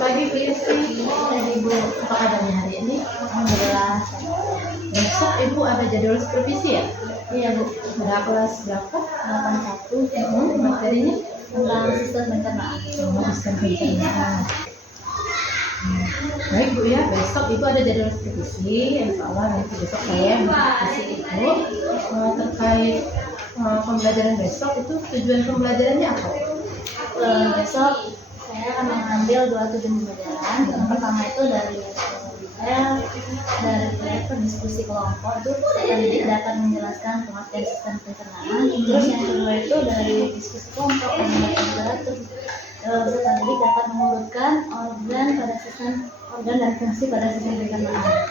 pagi Bu Yesi. Ibu, apa kabarnya hari ini? Alhamdulillah. Besok Ibu ada jadwal supervisi ya? Iya Bu, Ada kelas berapa? 81 Materinya? tentang sistem pencernaan. Sistem pencernaan. Baik Bu ya, besok Ibu ada jadwal supervisi. Insya Allah nanti besok saya supervisi Ibu terkait pembelajaran besok. Itu tujuan pembelajarannya apa? Besok saya akan mengambil 2 tujuan pembelajaran. Yang pertama itu dari diskusi kelompok itu saya dapat menjelaskan pengertian sistem pencernaan. Terus yang kedua itu dari diskusi kelompok yang dapat peserta didik dapat mengurutkan organ dan fungsi pada sistem pencernaan.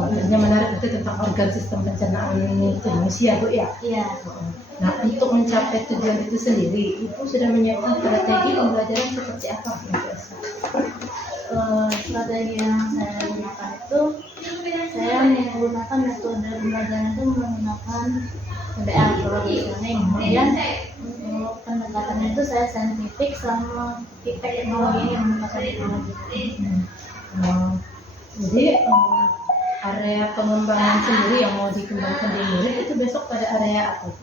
Artinya menarik itu tentang organ sistem pencernaan manusia Bu ya? Iya. Nah, untuk mencapai tujuan itu sendiri, Ibu sudah menyiapkan strategi pembelajaran seperti apa? Strategi yang saya gunakan itu saya menggunakan metode pembelajaran itu menggunakan PBL problem solving. Kemudian untuk pendekatannya itu saya saintifik sama feedback teknologi yang menggunakan teknologi. Jadi area pengembangan sendiri yang mau dikembangkan di murid itu besok pada area apa?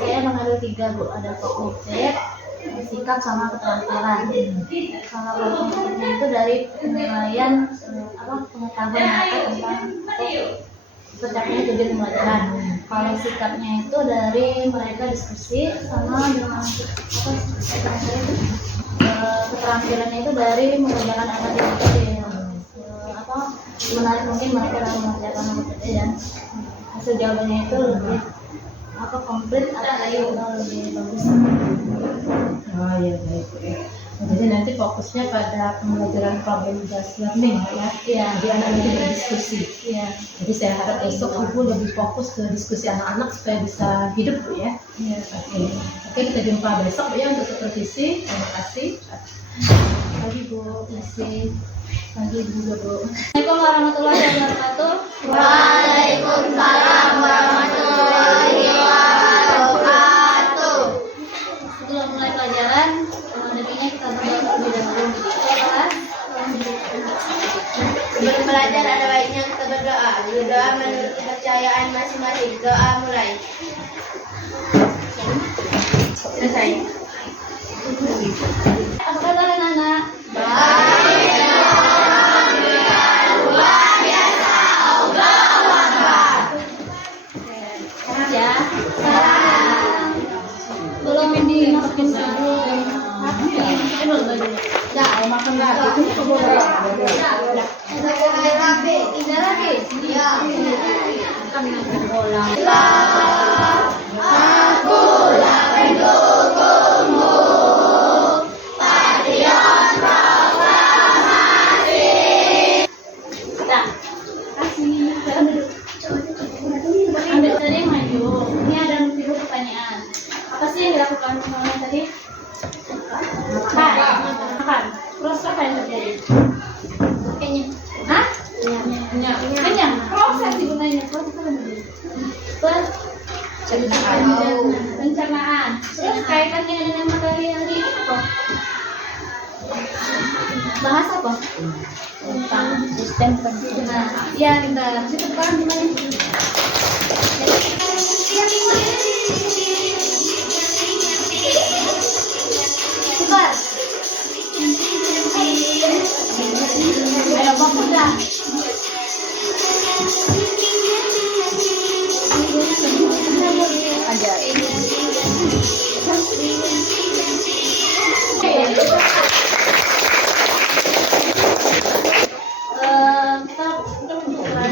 Saya mengambil 3 Bu, ada kognitif, sikap sama keterampilan. Kalau kognitifnya itu dari penilaian pengetahuan mereka tentang tercapainya tujuan pembelajaran. Kalau sikapnya itu dari mereka diskusi sama dengan keterampilannya itu dari mengerjakan aktivitas menarik mungkin mereka dalam mengerjakan aktivitas dan hasil jawabannya itu lebih komplit atau lebih bagus. Oh iya baik. Jadi nanti fokusnya pada pembelajaran problem based learning ya. Iya. Jadi anak itu berdiskusi. Iya. Jadi saya harap besok Ibu lebih fokus ke diskusi anak-anak supaya bisa hidup Bu ya. Iya. Oke, kita jumpa besok Bu ya untuk supervisi. Terima kasih. Pagi Bu, masih pagi juga Bu. Assalamualaikum warahmatullahi wabarakatuh. Waalaikumsalam warahmatullahi wabarakatuh. Sebelum mulai pelajaran, detiknya kita berdoa terlebih dahulu. Sebelum belajar ada baiknya kita berdoa. Berdoa menurut kepercayaan masing-masing. Doa mulai. Selesai. Apa kabar anak-anak? Ya. Belum dimasukin dulu. Belum baju. Ya, makan lagi. Itu boleh. Tidak lagi. Iya. Kami makan bola. Aku mendukungmu. Patriot proklamasi. Nah, kasih. Ambil tadi yang maju. Ini ada 10 pertanyaan. Apa sih yang dilakukan kemarin tadi? Makan. Terus apa yang terjadi? Kenyang. Hah? Kenyang. Proses digunanya. Proses apa namanya? Pencernaan. Terus kaitannya dengan materi yang ini apa? Bahas apa? Tentang sistem pencernaan. Ya, kita situ sekarang gimana? Cepat. Ayo fokus dah. Ajar.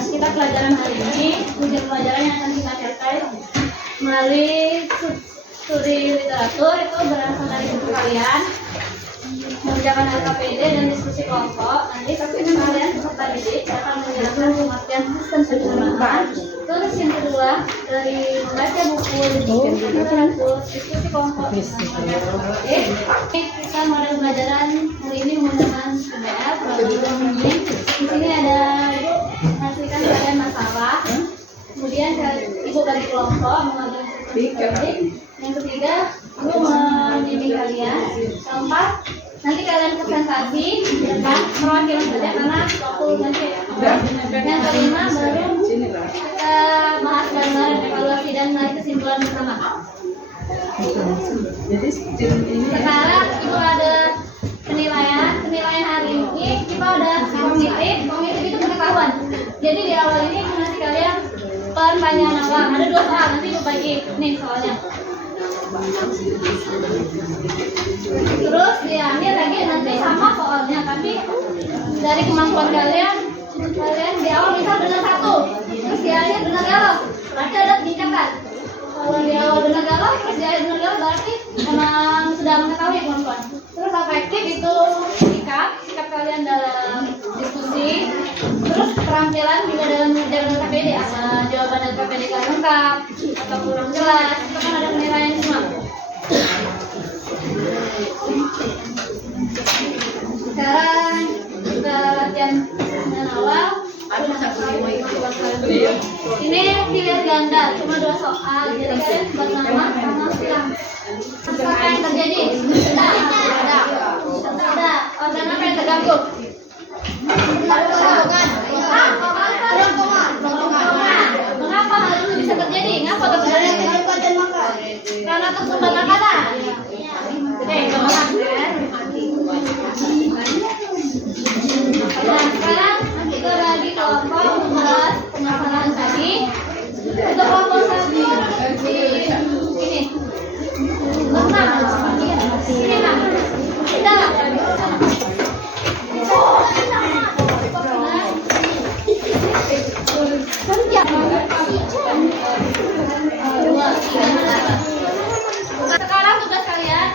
Kita pelajaran hari ini, tujuan pelajaran yang akan kita capai melalui studi literatur itu berasal dari buku kalian, mengerjakan LKPD dan diskusi kelompok. Nanti kalian peserta didik akan menjelaskan pengertian sistem pencernaan. Terus yang kedua dari membaca buku literatur, diskusi kelompok. Oke, kita mulai pelajaran hari ini menggunakan PBL problem ini. Di sini ada menghasilkan kalian masalah. Kemudian ibu bagi kelompok mengajar yang ketiga ibu membimbing kalian. Keempat Nanti kalian presentasi, kan? Perwakilan saja karena waktu nanti. Yang kelima baru kita bahas bareng-bareng evaluasi dan narik kesimpulan bersama. Sekarang Ibu ada penilaian hari ini kita ada kognitif itu pengetahuan. Jadi di awal ini nanti kalian pertanyaan awal ada 2 soal, nanti Ibu bagi nih soalnya. Terus di akhir lagi nanti sama soalnya, tapi dari kemampuan kalian di awal bisa benar 1, terus di akhir benar galau, berarti ada tindakan. Kalau di awal benar galau, terus di akhir benar galau, berarti memang sudah mengetahui kemampuan. Terus afektif itu sikap kalian dalam diskusi. Terus keterampilan juga dalam mengerjakan LKPD, ada jawaban LKPD yang lengkap atau kurang jelas, itu kan ada penilaian semua. Sekarang kita latihan dengan awal. Ini pilihan ganda, cuma 2 soal, jadi kalian buat nama sama bilang apa yang terjadi. Ada organ apa yang terganggu? Mengapa hal itu bisa terjadi? Ngapa terjadi? Karena tersumbat makanan. Oke, gampang kan? Nah, sekarang kita lagi kelompok membahas permasalahan tadi. Untuk kelompok 1 di ini. Sekarang tugas kalian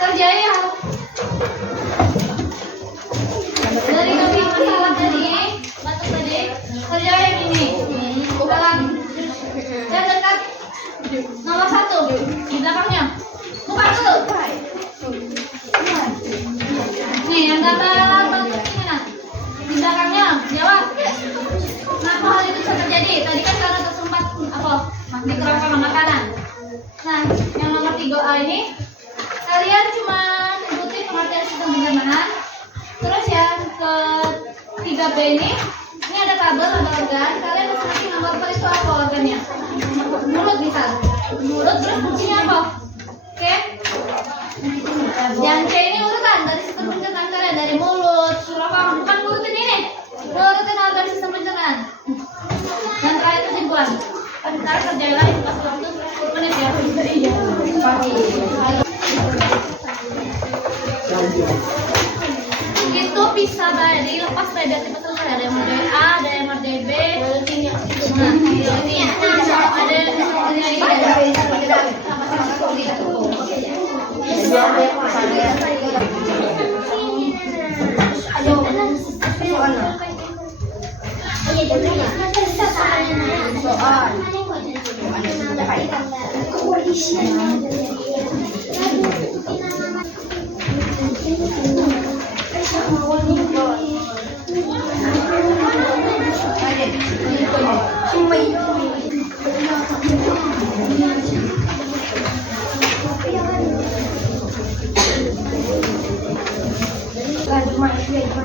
kerjain hal dari masalah tadi, batuk tadi, kerjain ini. Ulang. Dan dekat nomor 1 di belakangnya. Buka dulu. Nih, yang gambar ini nah. Di belakangnya, jawab. Kenapa hal itu bisa terjadi? Tadi kan karena tersumbat apa? Mikrofon makanan. Nah, yang nomor 3A ini kalian cuma sebutin pengertian sistem pencernaan. Terus yang ke 3B ini ada kabel, ada organ. Kalian masing-masing nomor itu apa organnya? Mulut bisa. Mulut terus fungsinya apa? Oke. Yang C ini urutan dari sistem pencernaan kalian, dari mulut, sulapang, bukan ngurutin ini. Ngurutin organ sistem pencernaan. Dan terakhir kesimpulan. Ntar kerjain lagi pas waktu 10 menit ya. Itu bisa dilepas dari selesai. Ada yang model A, ada yang model B. Nah, ini ada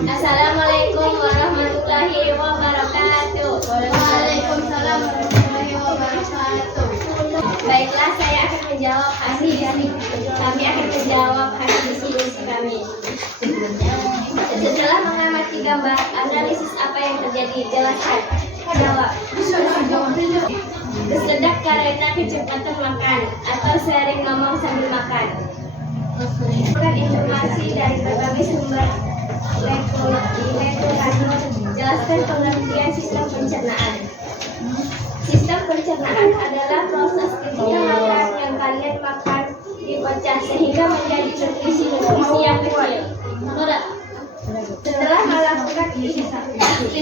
Assalamualaikum warahmatullahi wabarakatuh. Waalaikumsalam warahmatullahi wabarakatuh. Baiklah, saya akan menjawab hasil kami akan menjawab hasil diskusi kami. Setelah mengamati gambar, analisis apa yang terjadi, jelaskan. Jawab. Kesedak karena kecepatan makan atau sering ngomong sambil makan. Bukan informasi dari berbagai sumber jelaskan pengertian sistem pencernaan. Sistem pencernaan adalah proses ketika makanan yang kalian makan dipecah sehingga menjadi nutrisi yang kecil. Setelah melakukan ini,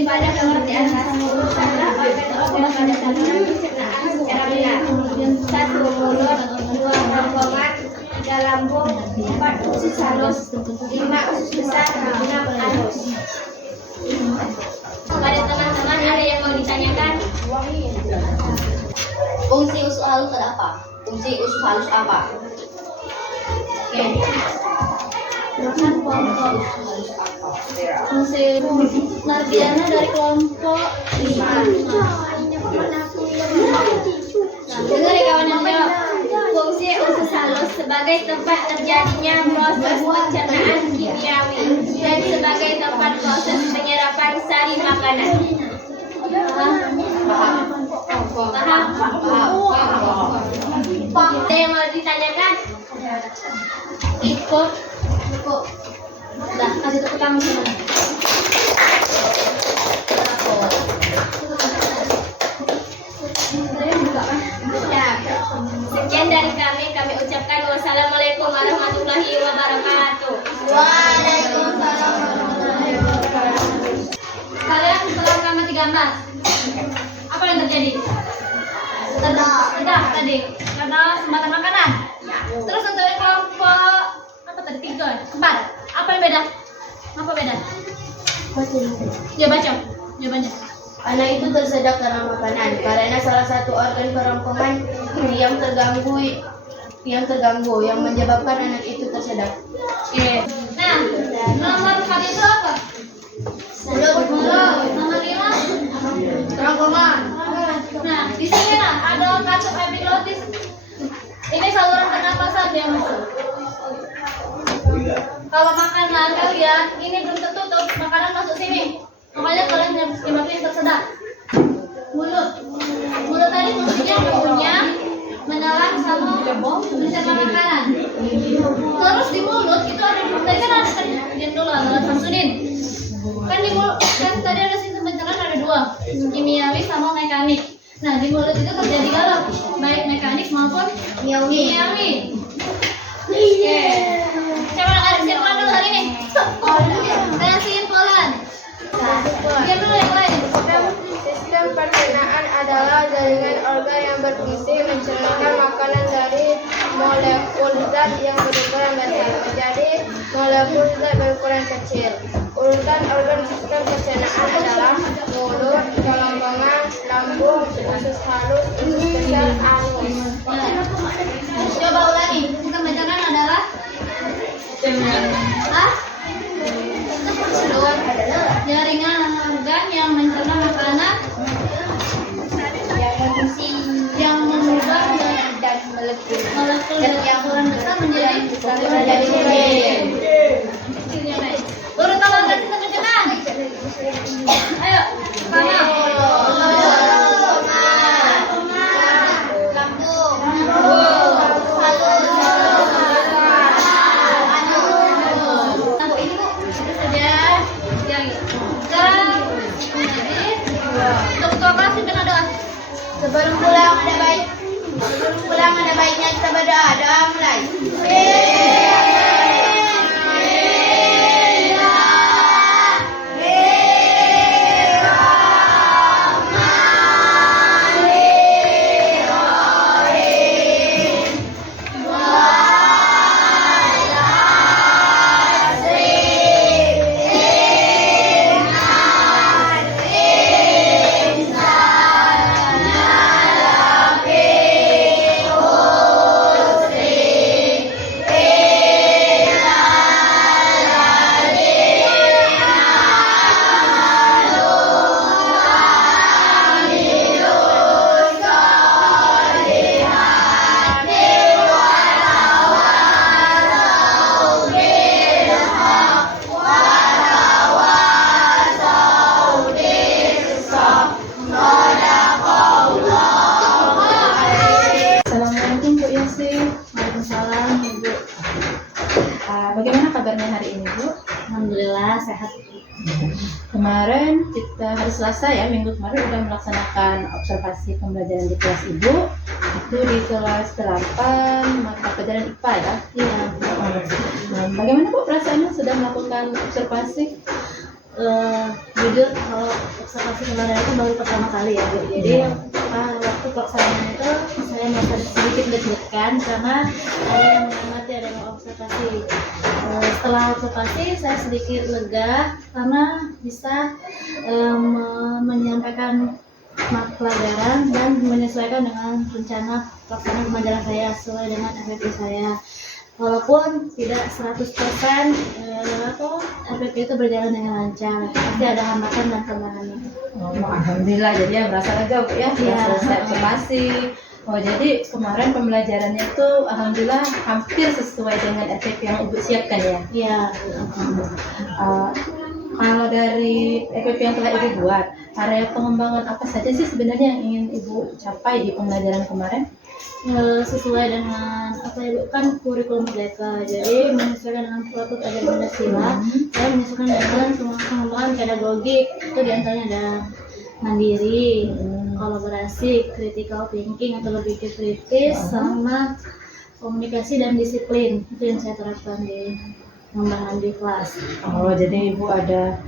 pada pengertian karena organ-organ pada saluran pencernaan secara benar. 1. Mulut, 2. Bongkongan, 3. Lambung, 4. Usus halus, 5. Usus besar, 6. Anus. Pada teman-teman ada yang mau ditanyakan? Fungsi usus halus ada apa? Fungsi usus halus apa? Oke. gerakan kelompok. Musim Nardiana dari kelompok 5. Dengar kawan-kawan, fungsi usus halus sebagai tempat terjadinya proses pencernaan kimiawi dan sebagai tempat proses penyerapan sari makanan. Paham? Ada yang mau ditanyakan? Ikut. Dah, kasih tepuk tangan semua. Sekian dari kami ucapkan wassalamualaikum warahmatullahi wabarakatuh. Waalaikumsalam warahmatullahi wabarakatuh. Kalian setelah mengamati gambar, apa yang terjadi? Tidak tadi, karena sumbangan makanan. Terus untuk yang kelompok apa tadi 3, 4, apa yang beda? Apa beda? Ya baca, jawabannya. Anak itu tersedak karena makanan karena salah satu organ kerongkongan yang terganggu yang menyebabkan anak itu tersedak. Oke. Nah, nomor 4 itu apa? Mulut. Nomor 5? Kerongkongan. Nah, di sini lah ada katup epiglotis. Ini saluran pernapasan yang masuk. Kalau makanan kalian ini belum tertutup, makanan masuk sini. Makanya kalian harus dimasukin tersedak. Mulut tadi fungsinya punya menelan sama mencerna makanan. Terus di mulut itu ada tadi kan ada diam dulu alat Samsudin. Kan di mulut kan tadi ada sistem pencernaan ada 2, kimiawi sama mekanik. Nah di mulut itu terjadi galak baik mekanik maupun kimiawi. Oke. Coba siapa dulu hari ini? Saya simpulan. Diam dulu yang lain. Sistem pencernaan adalah jaringan organ yang berfungsi mencernakan makanan dari molekul zat yang berukuran besar menjadi molekul zat berukuran kecil. Urutan organ sistem pencernaan adalah mulut, kerongkongan, lambung, usus halus, usus besar, anus. Coba ulangi. Sistem pencernaan adalah jaringan organ yang mencerna makanan yang mengubah dan molekul molekul yang ukuran besar menjadi urutan organ sistem pencernaan. Ayo, pertama Sebelum pulang ada baiknya kita berdoa. Doa mulai. Waalaikumsalam Ibu. Bagaimana kabarnya hari ini Bu? Alhamdulillah sehat. Kemarin kita hari Selasa ya, minggu kemarin sudah melaksanakan observasi pembelajaran di kelas Ibu. Itu di kelas 8 mata pelajaran IPA ya. Iya. Bagaimana Bu perasaannya sudah melakukan observasi? Jujur kalau observasi kemarin itu baru pertama kali ya Bu. Jadi waktu pelaksanaan itu saya merasa sedikit deg-degan karena ada yang mengamati, ada yang observasi. Setelah observasi saya sedikit lega karena bisa menyampaikan pelajaran dan menyesuaikan dengan rencana pelaksanaan pembelajaran saya sesuai dengan SPP saya. walaupun tidak 100% RPP itu berjalan dengan lancar, pasti ada hambatan dan tantangannya. Alhamdulillah, jadi ya berasa lega Bu ya, sudah Iya. selesai observasi. Jadi kemarin pembelajarannya itu alhamdulillah hampir sesuai dengan RPP yang Ibu siapkan ya. Iya. Kalau dari RPP yang telah Ibu buat, area pengembangan apa saja sih sebenarnya yang ingin Ibu capai di pembelajaran kemarin? Sesuai dengan apa ya Bu, kan kurikulum merdeka, jadi menyesuaikan dengan peraturan ajaran Pancasila, saya menyesuaikan dengan pengembangan pedagogik, itu diantaranya ada mandiri, kolaborasi, critical thinking atau berpikir kritis, sama komunikasi dan disiplin. Itu yang saya terapkan di pengembangan di kelas. Jadi Ibu ada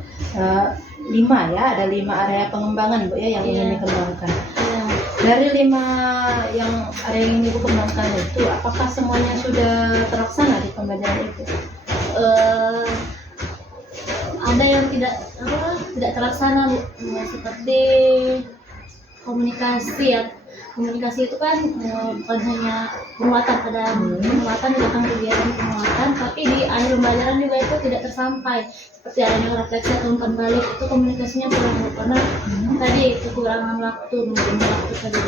5 ya, ada 5 area pengembangan Bu ya yang ingin dikembangkan. Ya, Dari 5 yang area yang Ibu kembangkan itu, apakah semuanya sudah terlaksana di pembelajaran Ibu? ada yang tidak terlaksana Bu. Seperti komunikasi ya. Komunikasi itu kan bukan hanya penguatan pada penguatan di belakang kegiatan penguatan, tapi di akhir pembelajaran juga itu tidak tersampai, seperti adanya refleksi atau umpan balik, itu komunikasinya kurang karena tadi kekurangan waktu, mungkin waktu tadi.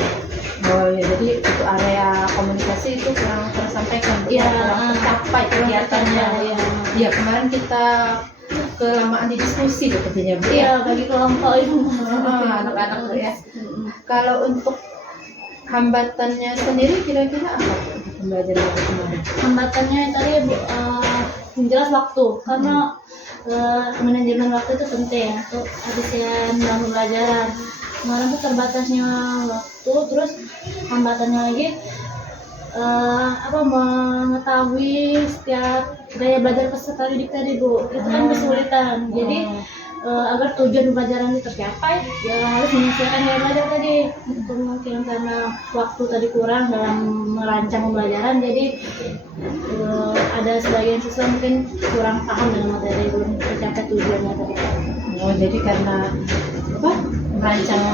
Ya, jadi untuk area komunikasi itu kurang tersampaikan, Iya, kurang tercapai kegiatannya. Iya. Iya, kemarin kita kelamaan di diskusi sepertinya Bu. Iya, bagi kelompok itu. Anak-anak Bu ya. Kalau untuk hambatannya sendiri kira-kira apa Bu di pembelajaran Ibu kemarin? Hambatannya yang tadi Bu, yang jelas waktu, karena manajemen waktu itu penting untuk efisien dalam pembelajaran. Kemarin tuh terbatasnya waktu, terus hambatannya lagi mengetahui setiap gaya belajar peserta didik tadi Bu, itu kan kesulitan. Jadi agar tujuan pembelajaran itu tercapai, ya harus menyesuaikan gaya belajar tadi. Itu mungkin karena waktu tadi kurang dalam merancang pembelajaran, jadi ada sebagian siswa mungkin kurang paham dengan materi, belum tercapai tujuannya tadi. Jadi karena merancang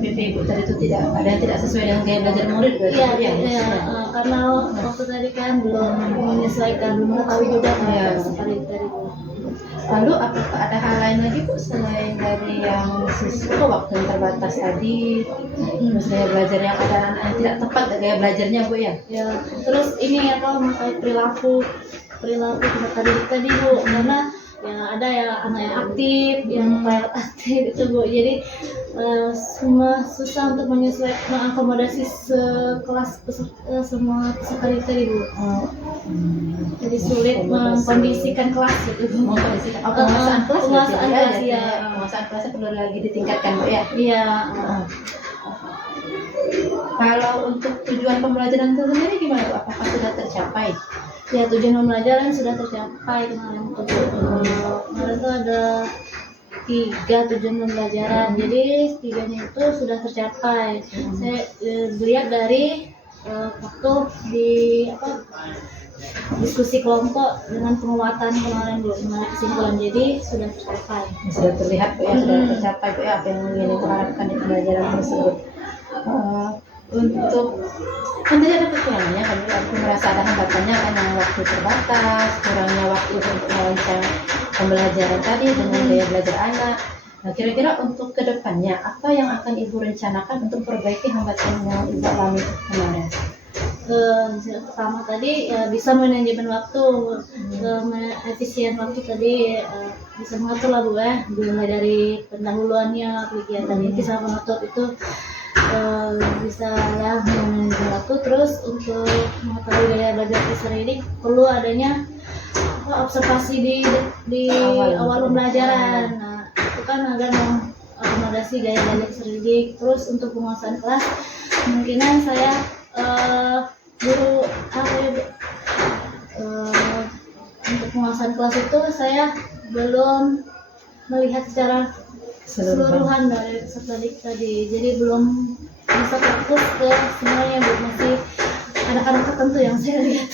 RPP Ibu tadi itu tidak ada yang tidak sesuai dengan gaya belajar murid berarti. Iya, karena waktu tadi kan belum menyesuaikan, belum mengetahui juga seperti tadi Bu. Lalu apakah ada hal lain lagi Bu selain dari yang siswa waktu yang terbatas tadi, terus gaya belajar yang ada anak yang tidak tepat gaya belajarnya Bu ya? Ya, terus ini mengenai perilaku tadi Bu, karena ya ada ya anak yang aktif, yang pilot aktif itu Bu. Jadi semua susah untuk menyesuaikan, mengakomodasi sekelas semua peserta tadi Bu. Jadi sulit mengkondisikan kelas gitu. Mengkondisikan penguasaan kelas. Penguasaan kelas ya. Penguasaan kelasnya perlu lagi ditingkatkan Bu ya. Iya. Kalau untuk tujuan pembelajaran itu sendiri gimana Bu? Apakah sudah tercapai? Ya, tujuan pembelajaran sudah tercapai kemarin. Kemarin tuh ada 3 tujuan pembelajaran, jadi 3-nya itu sudah tercapai. Saya lihat dari waktu di diskusi kelompok dengan penguatan kemarin Bu, kesimpulan, jadi sudah tercapai. Sudah terlihat Bu ya, sudah tercapai Bu ya apa yang ingin diharapkan di pembelajaran tersebut. Untuk kan tadi ada kekurangannya kan, aku merasa ada hambatannya kan, yang waktu terbatas, kurangnya waktu untuk merancang pembelajaran tadi dengan gaya belajar anak. Nah, kira-kira untuk kedepannya apa yang akan Ibu rencanakan untuk perbaiki hambatan yang Ibu alami kemarin? Pertama tadi bisa manajemen waktu, efisien waktu tadi, bisa mengatur lah Bu ya, mulai dari pendahuluannya kegiatan inti sama pengatur itu bisa ya manajemen waktu. Terus untuk mengetahui gaya belajar peserta didik perlu adanya observasi di awal pembelajaran. Nah, itu kan agar mengakomodasi gaya belajar peserta didik. Terus untuk penguasaan kelas, kemungkinan saya guru untuk penguasaan kelas itu saya belum melihat secara keseluruhan dari peserta didik tadi, jadi belum bisa fokus ke semuanya Bu, masih ada anak tertentu yang saya lihat.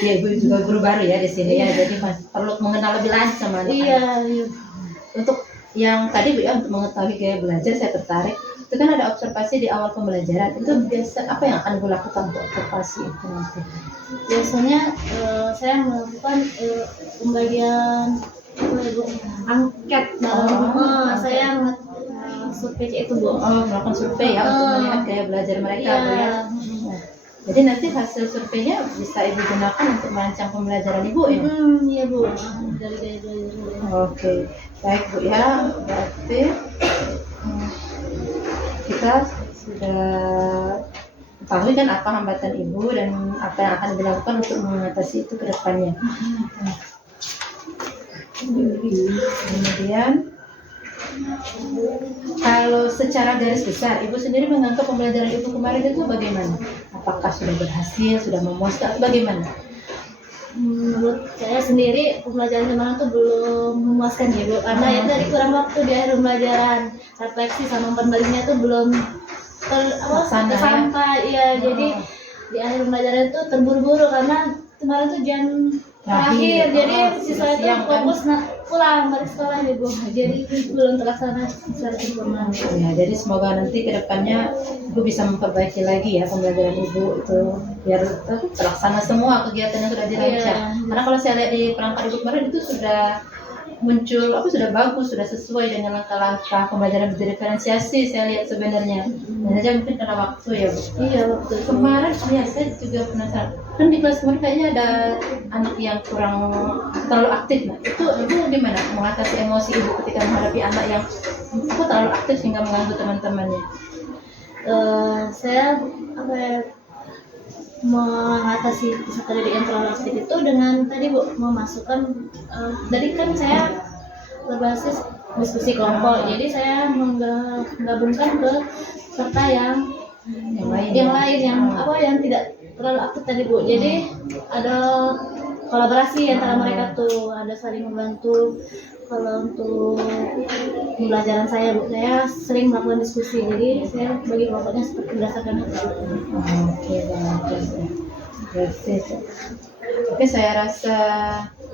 Iya, Ibu juga guru baru ya di sini ya, jadi perlu mengenal lebih lanjut sama anak-anak. Iya. Untuk yang tadi Bu ya, untuk mengetahui gaya belajar saya tertarik. itu kan ada observasi di awal pembelajaran. Itu biasa apa yang akan Ibu lakukan untuk observasi itu nanti? Biasanya saya melakukan pembagian angket. Saya survei itu Bu. Melakukan survei ya untuk melihat gaya belajar mereka Bu ya. Nah, jadi nanti hasil surveinya bisa Ibu gunakan untuk merancang pembelajaran Ibu ya? Iya Bu, dari gaya belajar. Oke, baik Bu ya. Berarti kita sudah ketahui kan apa hambatan Ibu dan apa yang akan dilakukan untuk mengatasi itu ke depannya. Kemudian kalau secara garis besar, Ibu sendiri menganggap pembelajaran Ibu kemarin itu bagaimana? Apakah sudah berhasil, sudah memuaskan, bagaimana? Menurut saya sendiri pembelajaran kemarin tuh belum memuaskan ya Bu, karena ya dari kurang waktu di akhir pembelajaran, refleksi sama pembalinya tuh belum sampai ya. Jadi di akhir pembelajaran itu terburu-buru karena kemarin tuh jam terakhir, jadi siswa itu fokus pulang dari sekolah ya Bu, jadi belum terlaksana secara sempurna. Ya, jadi semoga nanti ke depannya Ibu bisa memperbaiki lagi ya pembelajaran Ibu itu biar terlaksana semua kegiatan yang sudah dirancang. Karena kalau saya lihat di perangkat Ibu kemarin itu sudah muncul sudah bagus, sudah sesuai dengan langkah-langkah pembelajaran berdiferensiasi saya lihat sebenarnya. Dan saja mungkin karena waktu ya Bu. Iya waktu Kemarin ya saya juga penasaran. Kan di kelas kemarin kayaknya ada anak yang kurang terlalu aktif. Nah, itu gimana mengatasi emosi Ibu ketika menghadapi anak yang terlalu aktif sehingga mengganggu teman-temannya? Saya mengatasi peserta didik yang terlalu aktif itu dengan tadi Bu memasukkan tadi kan saya berbasis diskusi kelompok, jadi saya menggabungkan ke peserta yang lain yang tidak terlalu aktif tadi Bu. Jadi ada kolaborasi antara mereka tuh, ada saling membantu. Kalau untuk pembelajaran saya Bu, saya sering melakukan diskusi, jadi saya bagi kelompoknya seperti berdasarkan itu. Oke, bagus ya. Berarti oke, saya rasa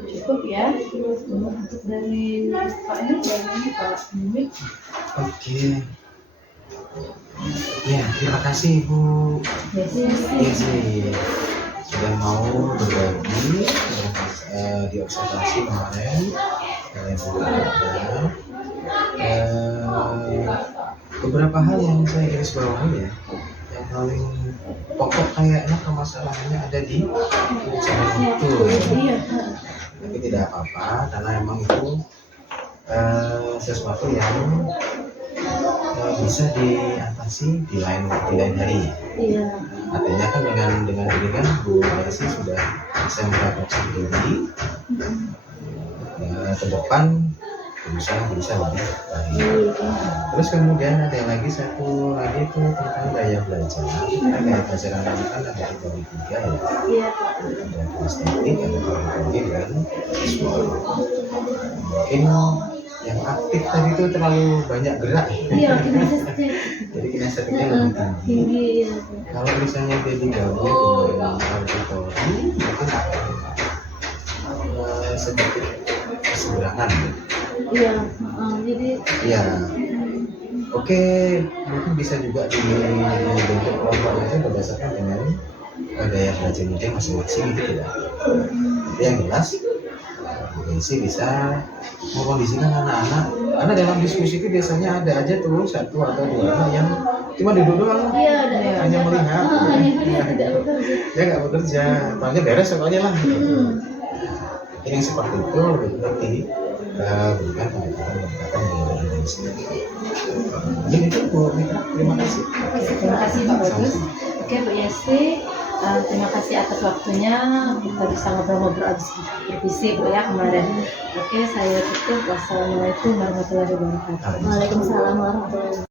cukup ya untuk dari Pak ini Pak Mimik. Oke. Ya, terima kasih Ibu Yesi sudah mau berbagi di observasi kemarin. Kalian juga ada beberapa hal yang saya garis bawahi ya, yang paling pokok kayaknya permasalahannya ada di cara itu. Tapi tidak apa-apa karena emang itu sesuatu yang bisa diatasi di lain hari. Iya. Artinya kan dengan ini kan Bu Yesi sudah bisa merefleksi diri. Ke depan bisa lebih baik. Terus kemudian ada lagi satu lagi itu tentang gaya belajar. Gaya belajar anak kan ada dibagi 3 ya. Iya. Ada estetik, ada kognitif dan visual. Mungkin yang aktif tadi itu terlalu banyak gerak. Iya, kinestetik. Jadi kinestetiknya lebih tinggi. Iya. Kalau misalnya dia digabung dengan auditori, mungkin akan sedikit keseberangan. Iya, jadi ya oke, mungkin bisa juga dibentuk kelompoknya itu berdasarkan dengan gaya belajarnya dia masing-masing gitu ya. Tapi yang jelas sih bisa mengkondisikan anak-anak, karena dalam diskusi itu biasanya ada aja tuh 1 atau 2 anak yang cuma duduk doang, hanya melihat, dia nggak bekerja, soalnya beres soalnya lah. Yang seperti itu berarti berikan pendekatan yang lebih sendiri. Jadi itu Bu Mika, terima kasih. Terima kasih Pak Bagus. Oke Bu Yesi, terima kasih atas waktunya. Kita bisa ngobrol-ngobrol abis berbisik Bu ya kemarin. Oke, saya tutup. Wassalamualaikum warahmatullahi wabarakatuh. Waalaikumsalam warahmatullahi wabarakatuh.